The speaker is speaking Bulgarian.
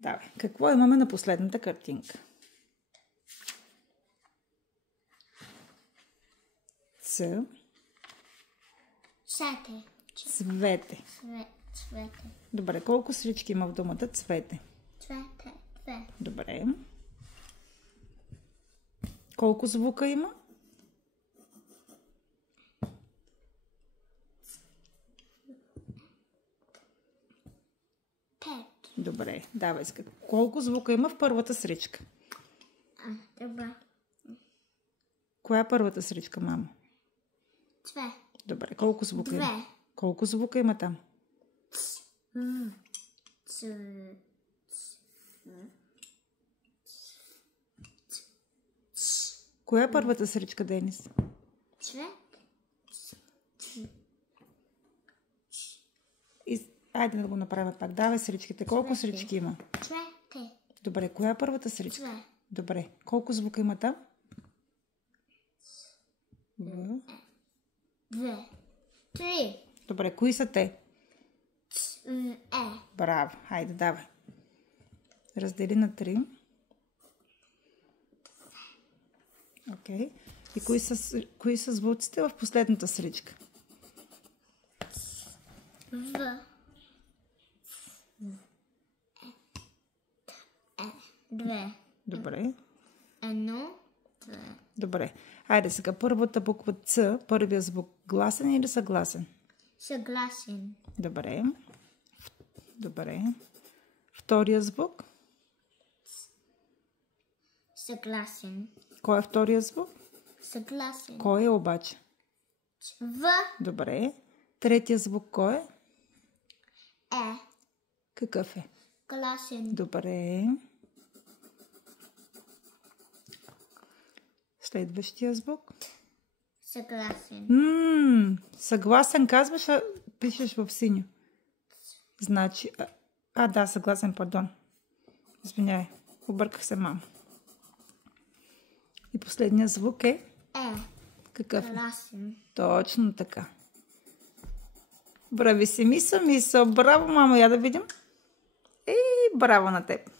Давай. Какво имаме на последната картинка? Цвете. Цвете. Цвете. Добре, колко срички има в думата цвете? Цвете. Добре. Колко звука има? Добре, давай. Колко звука има в първата сричка? Добре. Коя е първата сричка, мамо? Цве. Добре, колко звука има? Две. Колко звука има там? Коя е първата сричка, Денис? Цве. Айде да го направя пак. Давай сричките. Колко срички има? Цвете. Добре, коя е първата сричка? Цве. Добре, колко звука има там? Две. Три. Добре, кои са те? Е. Браво, хайде, давай. Раздели на 3. Окей. И кои са звуците в последната сричка? В. Две. Добре. Едно. Две. Добре. Хайде сега, първата буква Ц, първия звук гласен или съгласен? Съгласен. Добре. Добре. Втория звук? Съгласен. Кой е втория звук? Съгласен. Кой е обаче? В. Добре. Третия звук кой е? Е. Какъв е? Гласен. Добре. Следващия звук? Съгласен. Съгласен казваш, а пишеш в синьо. Значи... да, съгласен, пардон. Извинявай, обърках се, мамо. И последният звук е? Какъв е? Гласен. Точно така. Брави си, мисъл. Браво, мамо, я да видим. Браво на теб.